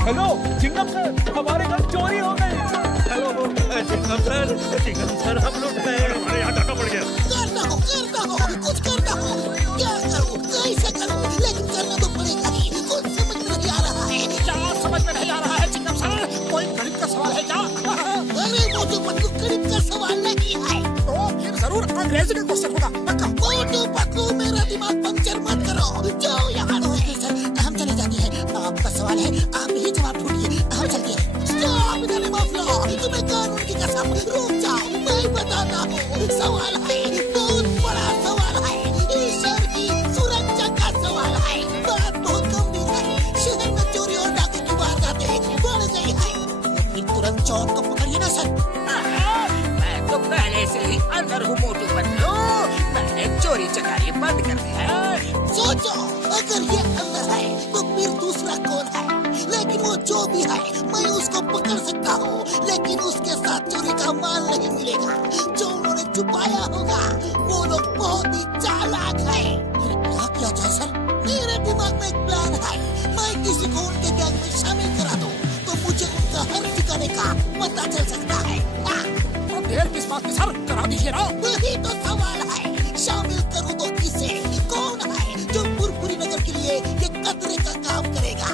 Hello Chingam sir, हमारे घर चोरी हो गई। हेलो चिंगम सर हम लुट गए। हमारे यहाँ डाका पड़ गया। करता हूँ कुछ करता हूँ। क्या करूँ कैसे करूँ, लेकिन करना तो पड़ेगा ही। कुछ समझ में नहीं आ रहा है। क्या समझ में नहीं आ रहा है चिंगम सर? कोई गणित का सवाल है क्या? अरे मोटू पतलू गणित का सवाल नहीं है। तो फिर जरूर अंग्रेजी का क्वेश्चन होगा पक्का। मोटू पतलू मेरा दिमाग पंक्चर मत करो, जाओ यहाँ। ओके सर हम चले जाते हैं। आपका सवाल है आप ही जवाब ढूंढिए, हम चलते हैं। Stop the name of law, तुम्हें कानून की कसम। रुक जाओ मैं बताता हूँ। सवाल है बहुत बड़ा सवाल है, ईश्वर की सुरक्षा का सवाल है। बात बहुत गंभीर है, शहर में चोरी और डाकू की वारदातें बढ़ गई है। फिर तुरंत चौर को पकड़िए ना सर। मैं तो पहले से ही अंदर हूँ मोटू पतलू, मैंने चोरी चकारी बंद कर दिया है। सोचो अगर ये अंदर है तो फिर दूसरा कौन है? लेकिन वो जो भी है मैं उसको पकड़ सकता हूँ, लेकिन उसके साथ चोरी का माल नहीं मिलेगा जो उन्होंने छुपाया होगा। वो लोग बहुत ही चालाक है। फिर क्या किया जाए सर? मेरे दिमाग में एक प्लान है। मैं किसी को उनके गैंग में शामिल करा दूँ तो मुझे उनका हर ठिकाने का पता चल सकता है। और देर किस बात की सर, करा दीजिए ना। वही तो सवाल है, शामिल करूँ तो किसे? कौन है जो पुरपुरी नगर के लिए ये कतरे का काम करेगा?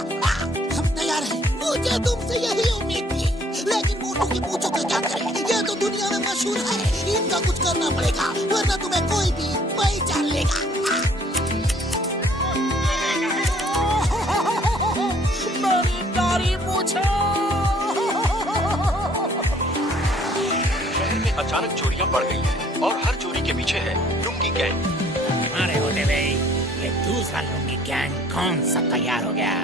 हम तैयार हैं। मुझे तुमसे यही उम्मीद थी, लेकिन मोटू की पूछो का क्या करें? ये तो दुनिया में मशहूर है, इनका कुछ करना पड़ेगा वरना तुम्हें कोई भी पहचान लेगा। मेरी प्यारी पूछो। शहर में अचानक चोरियां बढ़ गई हैं और हर चोरी के पीछे है लुंगी गैंग। हमारे होते हुए ये दूसरा लुंगी गैंग कौन सा तैयार हो गया?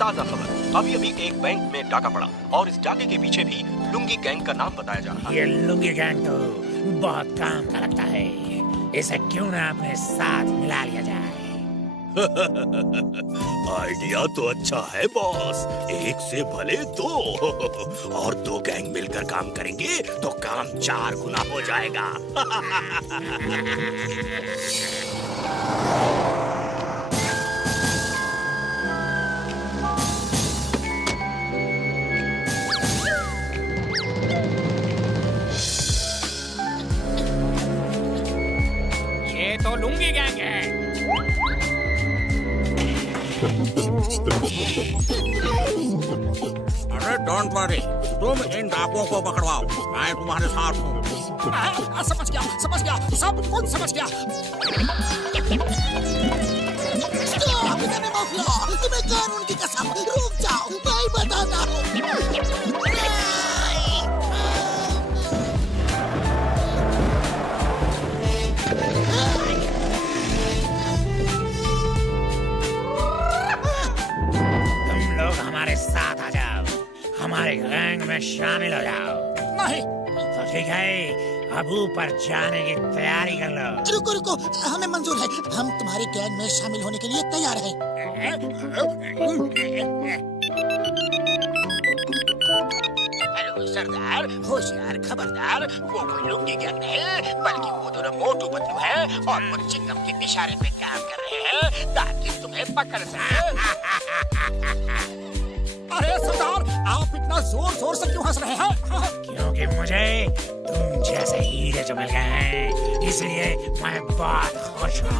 ताजा खबर, अभी अभी एक बैंक में डाका पड़ा और इस डाके के पीछे भी लुंगी गैंग का नाम बताया जा रहा है। ये लुंगी गैंग तो बहुत काम का लगता है, इसे क्यों ना अपने साथ मिला लिया जाए। आइडिया तो अच्छा है बॉस, एक से भले दो। और दो गैंग मिलकर काम करेंगे तो काम 4 गुना हो जाएगा। ये तो लुंगी गैंग है। अरे डोंट वरी, तुम इन डाकुओं को पकड़वाओ, मैं तुम्हारे साथ हूँ। समझ गया, सब कुछ समझ गया। Stop the name of law, तुम्हें कानून की कसम। रुक जाओ मैं बताता हूँ। हमारे साथ आ जाओ, हमारे गैंग में शामिल हो जाओ। नहीं तो ठीक है, अब ऊपर जाने की तैयारी कर लो। रुको हमें मंजूर है, हम तुम्हारे गैंग में शामिल होने के लिए तैयार हैं। हेलो सरदार, होशियार खबरदार, वो कोई लुंगी गैंग नहीं, बल्कि वो दोनों मोटू पतलू हैं और वो चिंगम के इशारे पे काम कर रहे हैं ताकि तुम्हें पकड़ सके। अरे सरदार, आप इतना जोर से क्यों हंस रहे हैं? क्योंकि मुझे तुम जैसे हीरे जो मिल गए हैं, इसलिए मैं बहुत खुश हूँ।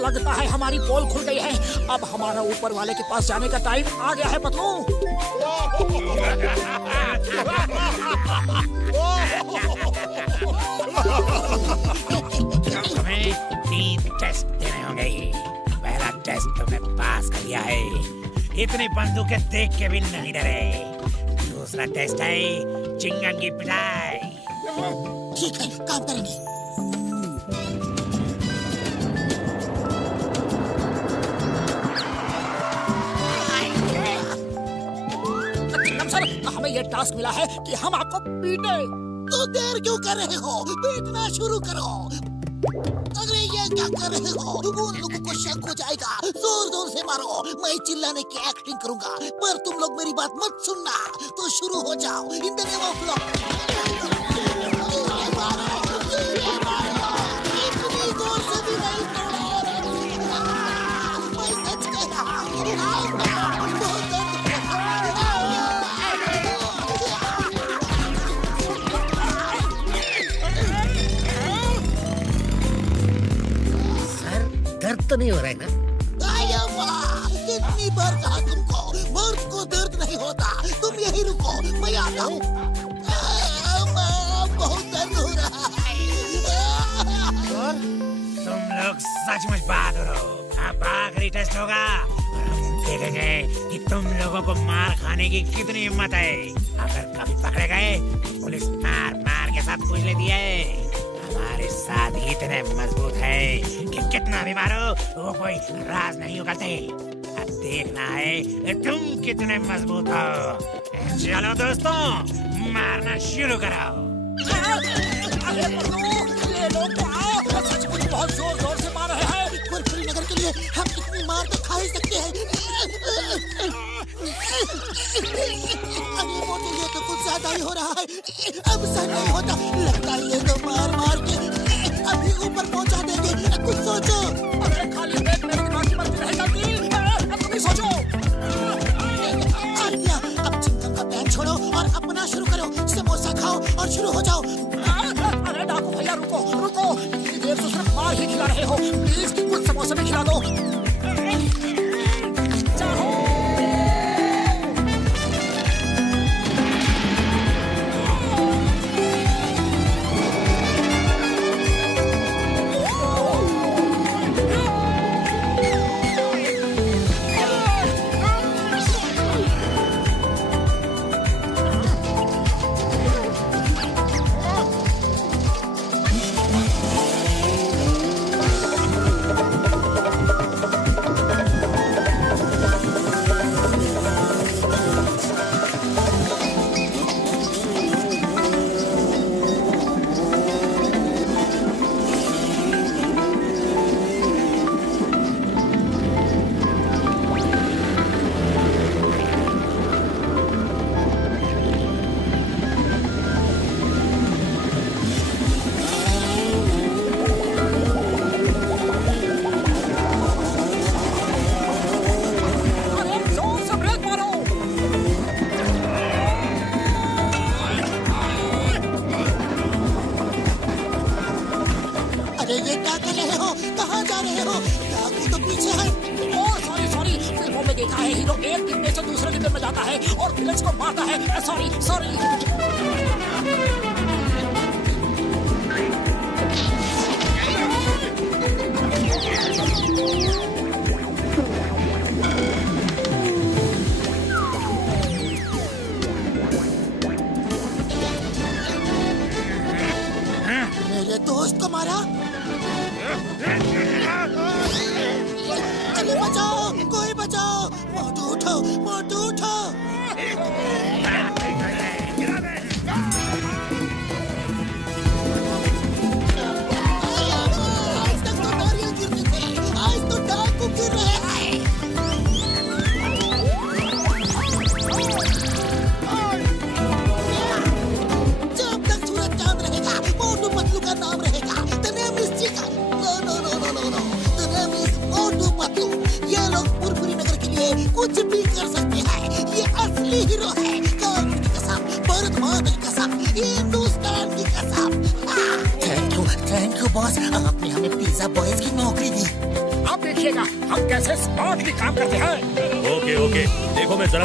लगता है हमारी पोल खुल गई है। अब हमारा ऊपर वाले के पास जाने का टाइम आ गया है पतलू। तुम्हें 3 टेस्ट देने होंगे। पहला टेस्ट तुमने पास कर लिया है, इतनी बंदूकें देख के भी नहीं डरे। दूसरा टेस्ट है चिंगम की पिटाई। ठीक है, काम करेंगे। हमें ये टास्क मिला है कि हम आपको पीटे। तो देर क्यों कर रहे हो? पीटना शुरू करो। अरे ये क्या कर रहे हो? उन लोगों को शक हो जाएगा। जोर से मारो, मैं चिल्लाने की एक्टिंग करूंगा, पर तुम लोग मेरी बात मत सुनना। तो शुरू हो जाओ। In the name of law. इतनी जोर से भी नहीं तोड़ो। सर दर्द तो नहीं हो रहा है ना? कितनी बार कहा तुमको, मर्द को दर्द नहीं होता। तुम यही रुको, मैं आता हूँ। बहुत दर्द हो रहा है। तुम लोग सचमुच बहादुर हो। अब आखिरी टेस्ट होगा और हम देखेंगे कि तुम लोगों को मार खाने की कितनी हिम्मत है। अगर कभी पकड़े गए पुलिस मार मार के सब कुछ लेती है। हमारे साथ इतने मजबूत है कि कितना भी मारो वो कोई राज नहीं उगलते। अब देखना है तुम कितने मजबूत हो। चलो दोस्तों, मारना शुरू करो। अरे ये लोग तो आओ, सचमुच बहुत जोर जोर से मार रहे हैं। कुरकुरी नगर के लिए हम इतनी मार तो खा ही सकते हैं। अरे मोटू, ये तो कुछ ज्यादा ही हो रहा है। अब सह नहीं होता। लगता है ये तो मार मार के अभी ऊपर पहुंचा देंगे। कुछ सोचो। अरे खाली पेट मेरे दिमाग की मर्जी रह जाती। अब तुम ही सोचो। आइडिया, अब चिंगम का पैर छोड़ो और अपना शुरू करो। समोसा खाओ और शुरू हो जाओ। अरे डाकू भैया रुको रुको, इतनी देर से सिर्फ मार ही खिला रहे हो। प्लीज कुछ समोसा भी खिला दो।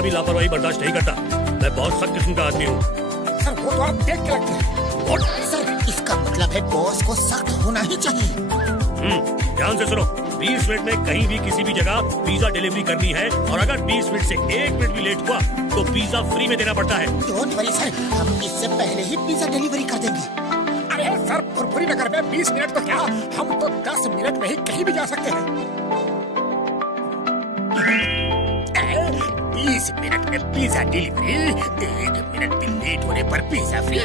लापरवाही बर्दाश्त नहीं करता। मैं बहुत सख्त किस्म का आदमी हूँ। सर वो तो आप देख के लगते हैं। सर इसका मतलब है बॉस को सख्त होना ही चाहिए। ध्यान से सुनो, 20 मिनट में कहीं भी किसी भी जगह पिज्जा डिलीवरी करनी है और अगर 20 मिनट से 1 मिनट भी लेट हुआ तो पिज्जा फ्री में देना पड़ता है। डोंट वरी सर, हम इससे पहले ही पिज्जा डिलीवरी कर देंगे। अरे सर, भुरभुरी नगर में 20 मिनट तो क्या, हम तो 10 मिनट में ही कहीं भी जा सकते हैं। 20 मिनट में पिज्जा डिलीवरी, 1 मिनट भी लेट होने पर पिज्जा फ्री।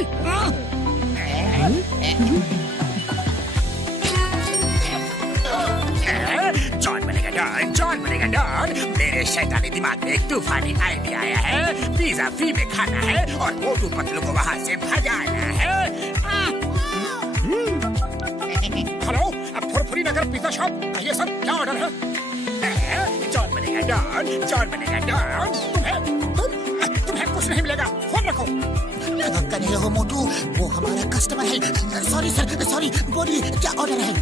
जॉन बनेगा डॉन, जॉन बनेगा डॉन। मेरे शैतानी दिमाग में एक तूफानी आइडिया आया है। पिज्जा फ्री में खाना है और मोटू पतलू को वहाँ से भगाना है। हेलो, अब भुरभुरी नगर पिज्जा शॉप, कहिए सर क्या ऑर्डर है? जॉन बनेगा डॉन, जॉन बनेगा डॉन। तुम्हें कुछ नहीं मिलेगा। फोन रखो। कर रहे हो मोटू, वो हमारा कस्टमर है। Sorry sir, sorry. बोलिए क्या ऑर्डर है?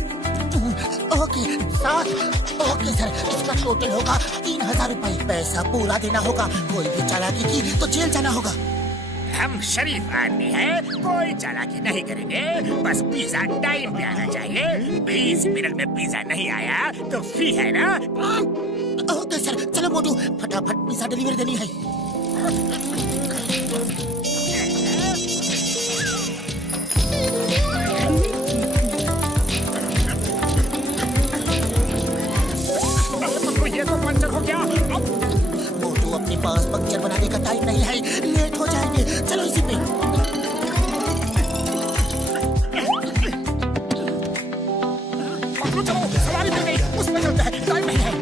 ओके सर, ओके सर, इसका टोटल होगा 3000 रुपए। पैसा पूरा देना होगा। कोई भी चालाकी की तो जेल जाना होगा। हम शरीफ आदमी हैं, कोई चालाकी नहीं करेंगे। बस पिज्जा टाइम पे आना चाहिए। 20 मिनट में पिज्जा नहीं आया तो फ्री है ना? ओके सर, चलो मोटू फटाफट पिज्जा डिलीवरी देनी है। ये तो पंचर हो गया। मोटू अपने पास पंक्चर बनाने का टाइम नहीं है, लेट हो जाएंगे। चलो इसी पे। चलो सवारी मिल गई, उसमें चलते हैं। टाइम नहीं है।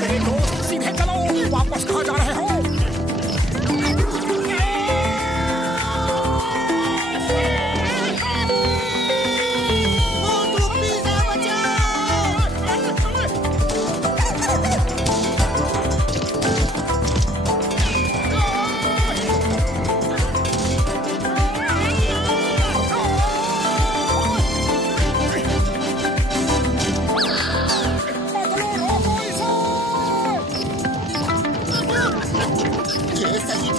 मेरे दोस्त सीधे चलो। वापस कहाँ जा रहे हो?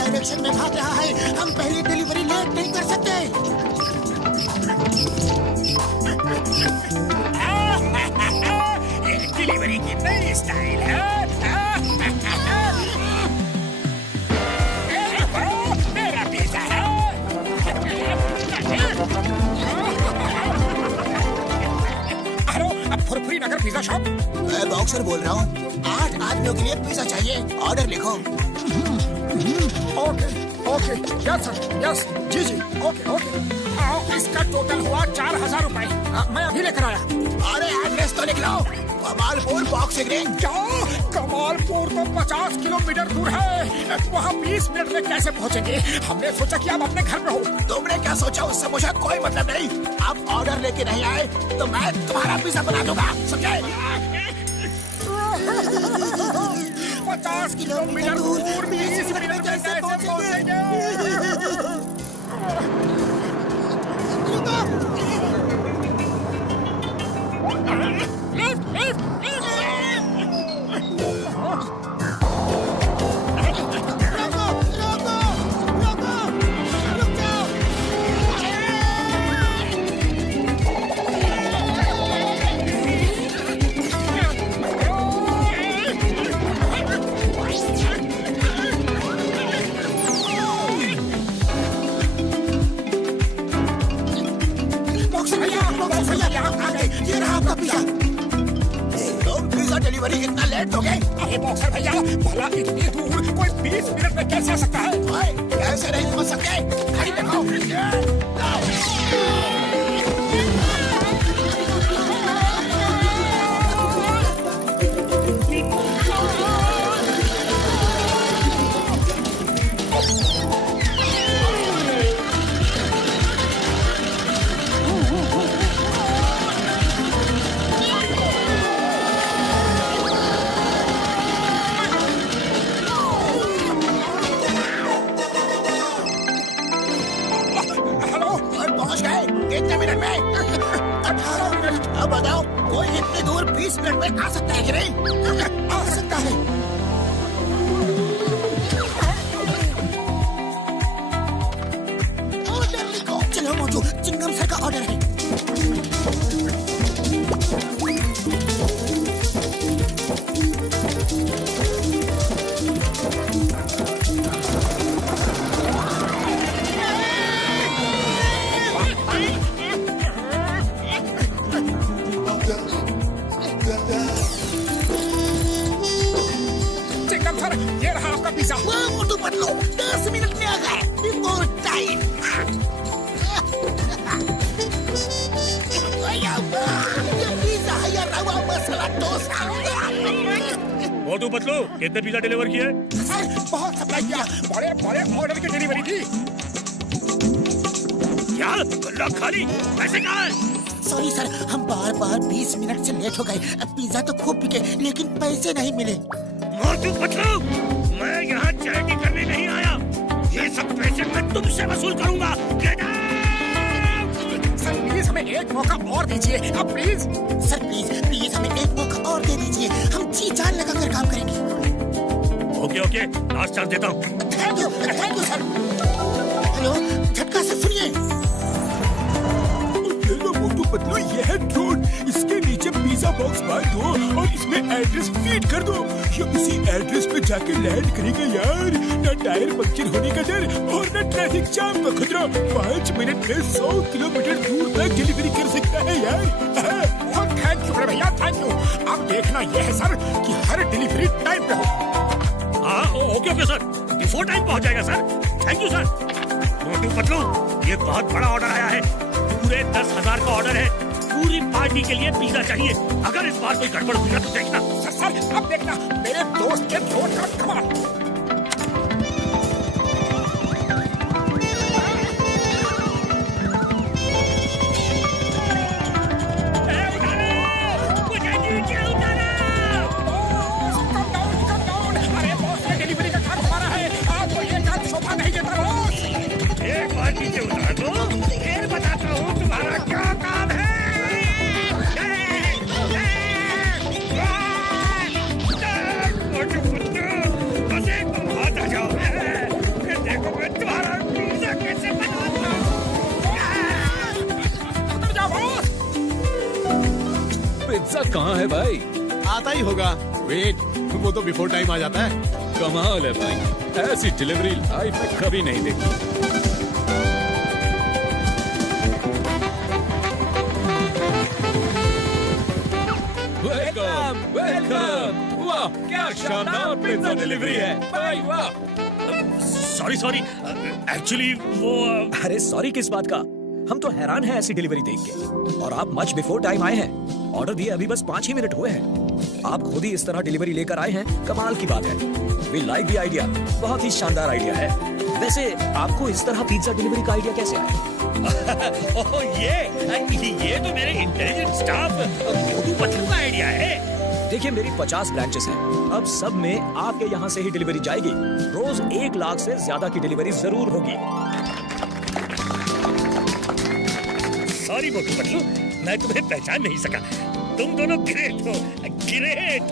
डायरेक्शन में भाग रहा है। हम पहली डिलीवरी लेट नहीं कर सकते। डिलीवरी की नई स्टाइल है। मेरा पिज्जा है। हेलो, अब फुरफुरी नगर पिज्जा शॉप। मैं बॉक्सर बोल रहा हूँ। 8 आदमियों के लिए पिज्जा चाहिए। ऑर्डर लिखो। Okay okay, yes sir, yes, जी जी, ओके ओके। इसका टोटल हुआ 4000 रुपए। मैं अभी लेकर आया। अरे एड्रेस तो लिख लो। Kamalpur boxing ring. क्या? कमालपुर तो 50 किलोमीटर दूर है। वहाँ 20 मिनट में कैसे पहुँचेंगे? हमने सोचा कि आप अपने घर में हो। तुमने क्या सोचा उससे मुझे कोई मतलब नहीं। आप ऑर्डर लेके नहीं आए तो मैं तुम्हारा पिज्जा बना दूंगा, समझे? 50 किलोमीटर दूर 20 मिनट में कैसे पहुँचेंगे? डिलीवरी इतना लेट हो गए? अरे बॉक्सर भैया, भला इतनी दूर कोई 20 मिनट में कैसे आ सकता है? कैसे नहीं समझ सकते? खड़ी देखो। कितने मिनट में? 18 मिनट। अब बताओ, कोई इतनी दूर 20 मिनट में आ सकता है कि नहीं? आ सकता है। ऑर्डर लिखो। चलो मोटू, चिंगम सर का ऑर्डर है। ये रहा आपका पिज्जा। मोटू पतलू 10 मिनट में आ गए। Before time. ये पिज्जा है या रवा मसाला डोसा। मोटू पतलू, कितने पिज्जा डिलीवर किए? सर, बहुत सप्लाई किया। बड़े बड़े ऑर्डर की डिलीवरी थी। क्या गल्ला खाली? पैसे कहाँ हैं? सॉरी सर, हम बार 20 मिनट से लेट हो गए। पिज्जा तो खूब बिके लेकिन पैसे नहीं मिले। मोटू पतलू, मैं यहाँ चैरिटी करने नहीं आया। ये सब पैसे मैं तुमसे वसूल करूंगा। Get out! सर प्लीज हमें एक मौका और दीजिए अब प्लीज। सर प्लीज हमें एक मौका और दे दीजिए। हम जी जान लगा कर काम करेंगे। ओके, लास्ट चांस देता हूँ। Thank you sir. हेलो, झटका से सुनिए। ये लो मोटू पतलू, ये है ड्रोन। इसके नीचे पिज्जा बॉक्स बांध दो और इसमें एड्रेस फीड कर दो। ये उसी एड्रेस पे जाके लैंड करेगा यार। न टायर पंक्चर होने का डर और न ट्रैफिक जाम का खतरा। 5 मिनट में 100 किलोमीटर दूर तक डिलीवरी कर सकता है यार। बहुत थैंक यू भैया, थैंक यू। अब देखना यह है सर कि हर डिलीवरी टाइम पे हो। हाँ, ओके सर, बिफोर टाइम पहुँच जाएगा sir. Thank you sir. Motu Patlu, ये बहुत बड़ा ऑर्डर आया है। पूरे 10,000 का ऑर्डर है। पूरी पार्टी के लिए पिज्जा चाहिए। अगर इस बार कोई गड़बड़ हुई ना तो देखना। सर अब देखना मेरे दोस्त के ड्रोन का कमाल। अरे बॉस, ये डिलीवरी का काम हमारा है। आपको ये काम शोभा नहीं देता बॉस। एक बार नीचे उतार दो, फिर बताता हूँ तुम्हारा क्या काम है। मोटू पतलू, बस एक बात आ जाओ। फिर देखो मैं तुम्हारा पिज्जा कैसे बनाता हूँ। उतर जाओ बॉस। पिज्जा कहाँ है भाई? आता ही होगा। वेट, वो तो बिफोर टाइम आ जाता है। कमाल है भाई, ऐसी डिलीवरी लाइफ में कभी नहीं देखी। वेलकम। वाह, क्या शानदार पिज्जा डिलीवरी है भाई, वाह। सॉरी, एक्चुअली वो अरे सॉरी किस बात का? हम तो हैरान हैं ऐसी डिलीवरी देख के। और आप मच बिफोर टाइम आए हैं। ऑर्डर दिए अभी बस 5 ही मिनट हुए हैं। आप खुद ही इस तरह डिलीवरी लेकर आए हैं, कमाल की बात है। वी लाइक द आइडिया, बहुत ही शानदार आइडिया है। वैसे आपको इस तरह पिज्जा डिलीवरी का आइडिया कैसे आया? ओह, ये तो मेरे इंटेलिजेंट स्टाफ मोटू पतलू का आइडिया है। देखिए, मेरी 50 ब्रांचेस हैं। अब सब में आपके यहाँ से ही डिलीवरी जाएगी। रोज 1 लाख से ज्यादा की डिलीवरी जरूर होगी। सॉरी मोटू पतलू, मैं तुम्हें पहचान नहीं सका। तुम दोनों ग्रेट हो, ग्रेट।